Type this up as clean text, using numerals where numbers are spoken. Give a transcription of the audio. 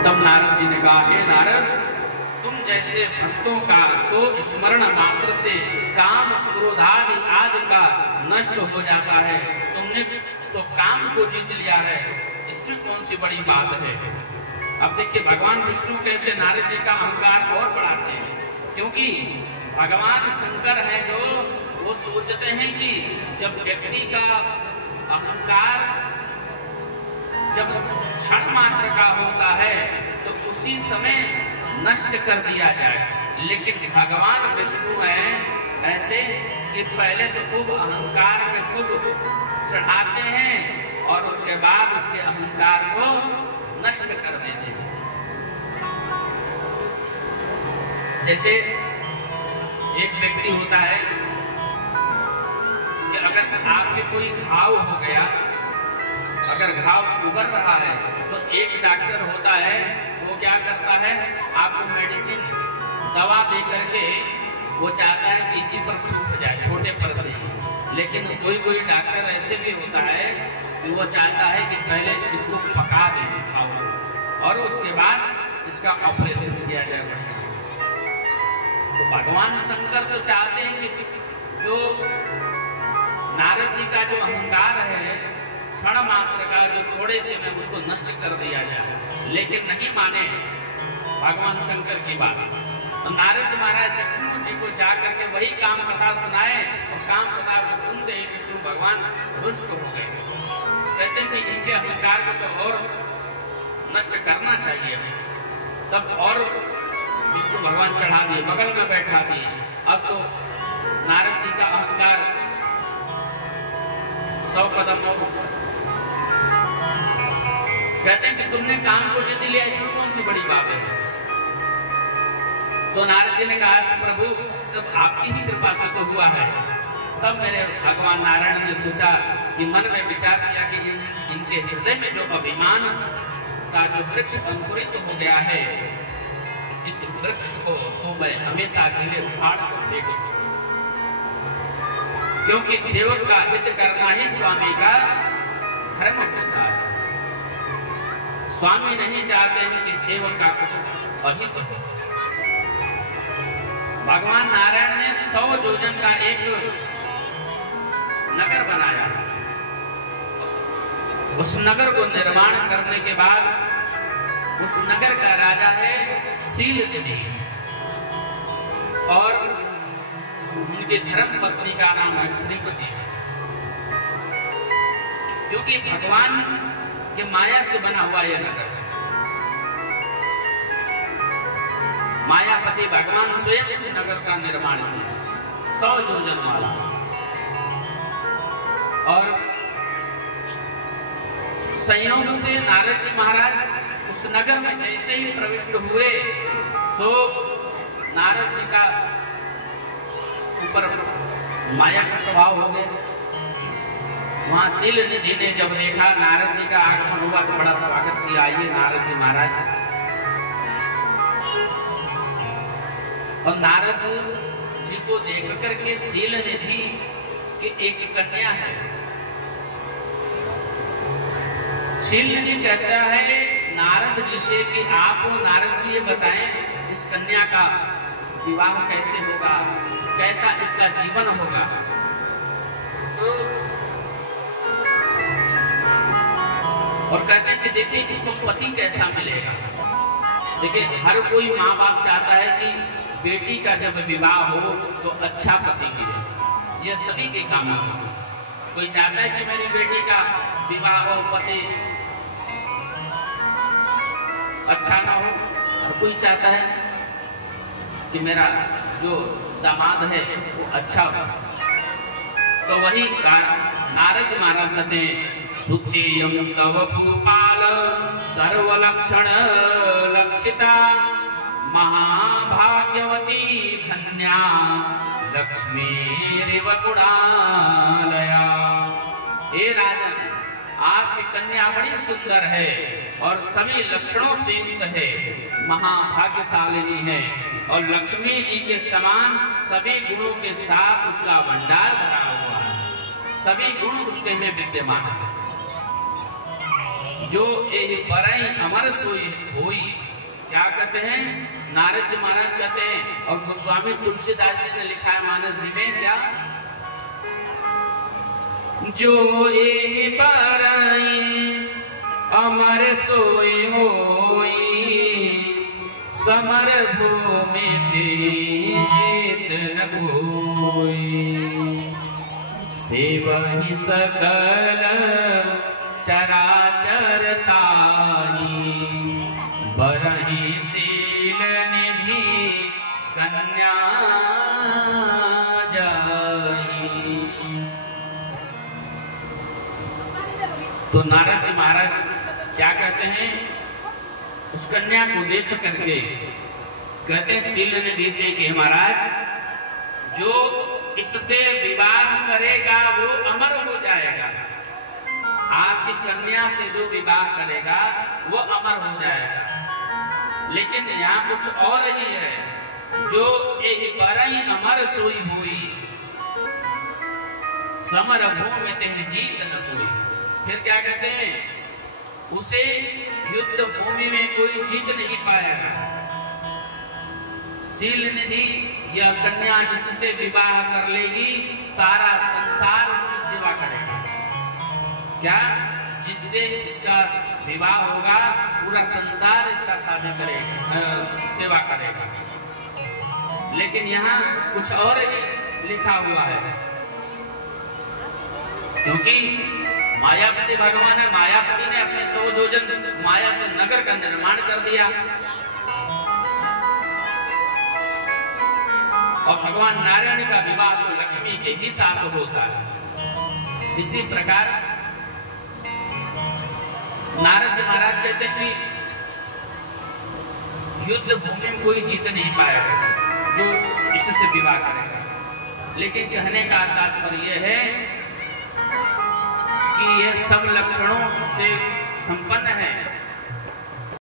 तब नारद जी ने कहा, हे नारद, तुम जैसे भक्तों का तो स्मरण मात्र से काम क्रोधादि आदि का नष्ट हो जाता है, तुमने तो काम को जीत लिया है, इसमें कौन सी बड़ी बात है। अब देखिए भगवान विष्णु कैसे नारद जी का अहंकार और बढ़ाते हैं, क्योंकि भगवान शंकर है जो वो सोचते हैं कि जब व्यक्ति का अहंकार जब क्षण मात्र का होता है तो उसी समय नष्ट कर दिया जाए, लेकिन भगवान विष्णु है ऐसे कि पहले तो खूब अहंकार में खूब चढ़ाते हैं और उसके बाद उसके अहंकार को नष्ट कर देते हैं। जैसे एक व्यक्ति होता है कि अगर आपके कोई घाव हो गया, अगर घाव उभर रहा है तो एक डॉक्टर होता है वो क्या करता है, आपको मेडिसिन दवा दे करके वो चाहता है कि इसी पर सूख जाए, छोटे पर से। लेकिन कोई डॉक्टर ऐसे भी होता है कि वो चाहता है कि पहले इसको पका दें घाव को और उसके बाद इसका ऑपरेशन किया जाए बढ़िया से। तो भगवान शंकर तो चाहते हैं कि जो नारद जी का जो अहंकार है क्षण मात्र का, जो थोड़े से में उसको नष्ट कर दिया जाए, लेकिन नहीं माने भगवान शंकर की बात। तो नारद जी महाराज विष्णु जी को जाकर के वही काम कथा सुनाए और काम कथा को सुनते ही विष्णु भगवान रुष्ट हो गए। कहते हैं कि इनके अहंकार को तो और नष्ट करना चाहिए हमें। तब और विष्णु भगवान चढ़ा दिए, बगल में बैठा दिए। अब तो नारद जी का अहंकार 100 कदम और कहते हैं कि तुमने काम को जीत लिया, इसमें कौन सी बड़ी बात है। तो नारद जी ने कहा, प्रभु सब आपकी ही कृपा से तो हुआ है। तब मेरे भगवान नारायण ने सोचा कि मन में विचार किया कि इनके हृदय में जो अभिमान का जो वृक्ष अंकुरित हो गया है, इस वृक्ष को तो मैं हमेशा के लिए उखाड़ कर फेंक दूं, क्योंकि सेवक का हित करना ही स्वामी का धर्म होता है। स्वामी नहीं चाहते हैं कि सेवक का कुछ अहित हो। भगवान नारायण ने 100 योजन का एक नगर बनाया। उस नगर को निर्माण करने के बाद उस नगर का राजा है शीलनिधि और उनके धर्म पत्नी का नाम है श्रीमती। क्योंकि भगवान के माया से बना हुआ यह नगर, मायापति भगवान स्वयं इस नगर का निर्माण किया, 100 योजन वाला। और संयोग से नारद जी महाराज उस नगर में जैसे ही प्रविष्ट हुए तो नारद जी का ऊपर माया का प्रभाव हो गया। वहां शीलनिधि ने जब देखा नारद जी का आगमन हुआ तो बड़ा स्वागत किया, आइए नारद जी महाराज। और नारद जी को देख करके शीलनिधि की एक कन्या है, शीलनिधि कहता है नारद जी से कि आप नारद जी ये बताएं इस कन्या का विवाह कैसे होगा, कैसा इसका जीवन होगा। तो और कहते हैं कि देखिए इसको पति कैसा मिलेगा। देखिए हर कोई माँ बाप चाहता है कि बेटी का जब विवाह हो तो अच्छा पति मिले, यह सभी की कामना होगी। कोई चाहता है कि मेरी बेटी का विवाह हो, पति अच्छा ना हो, और कोई चाहता है कि मेरा जो दामाद है वो अच्छा हो। तो वही नारद महाराज कहते हैं, सुतेयं तव भूपाल सर्वलक्षण लक्षिता महाभाग्यवती धन्या लक्ष्मीरिव गुणालया। हे राजन, आपकी कन्या बड़ी सुंदर है और सभी लक्षणों से युक्त है, महाभाग्यशालिनी है और लक्ष्मी जी के समान सभी गुणों के साथ उसका भंडार भरा हुआ है, सभी गुण उसके में विद्यमान है। जो यही परई अमर सोई होई। क्या कहते हैं? नारद जी महाराज कहते हैं, और गोस्वामी तुलसीदास जी ने लिखा है मानस जी में, क्या? जो यही परई अमर सोई होई, समर भूमि जीत न कोई। सेवहि सकल चराचर ताहि, बरहि शील निधि कन्या जाहि। तो नारद जी महाराज क्या कहते हैं? उस कन्या को देख करके कहते हैं शील निधि से कि महाराज, जो इससे विवाह करेगा वो अमर हो जाएगा। आपकी कन्या से जो विवाह करेगा वो अमर हो जाएगा। लेकिन यहाँ कुछ और ही है, जो यही बरई अमर सोई हुई, समर भूमि तेह जीत न कोई। फिर क्या कहते हैं? उसे युद्ध भूमि में कोई जीत नहीं पाएगा। शील निधि यह कन्या जिससे विवाह कर लेगी, सारा संसार उसकी सेवा करेगा। क्या? जिससे इसका विवाह होगा पूरा संसार इसका साधन करेगा, सेवा करेगा। लेकिन यहाँ कुछ और ही लिखा हुआ है, क्योंकि मायापति भगवान है, मायापति ने अपने 100 योजन माया से नगर का निर्माण कर दिया, और भगवान नारायण का विवाह तो लक्ष्मी के ही साथ होता है। इसी प्रकार नारद जी महाराज कहते हैं कि युद्ध भूमि में कोई जीत नहीं पाएगा जो इससे विवाह करेगा। लेकिन कहने का तात्पर्य यह है कि यह सब लक्षणों से संपन्न है,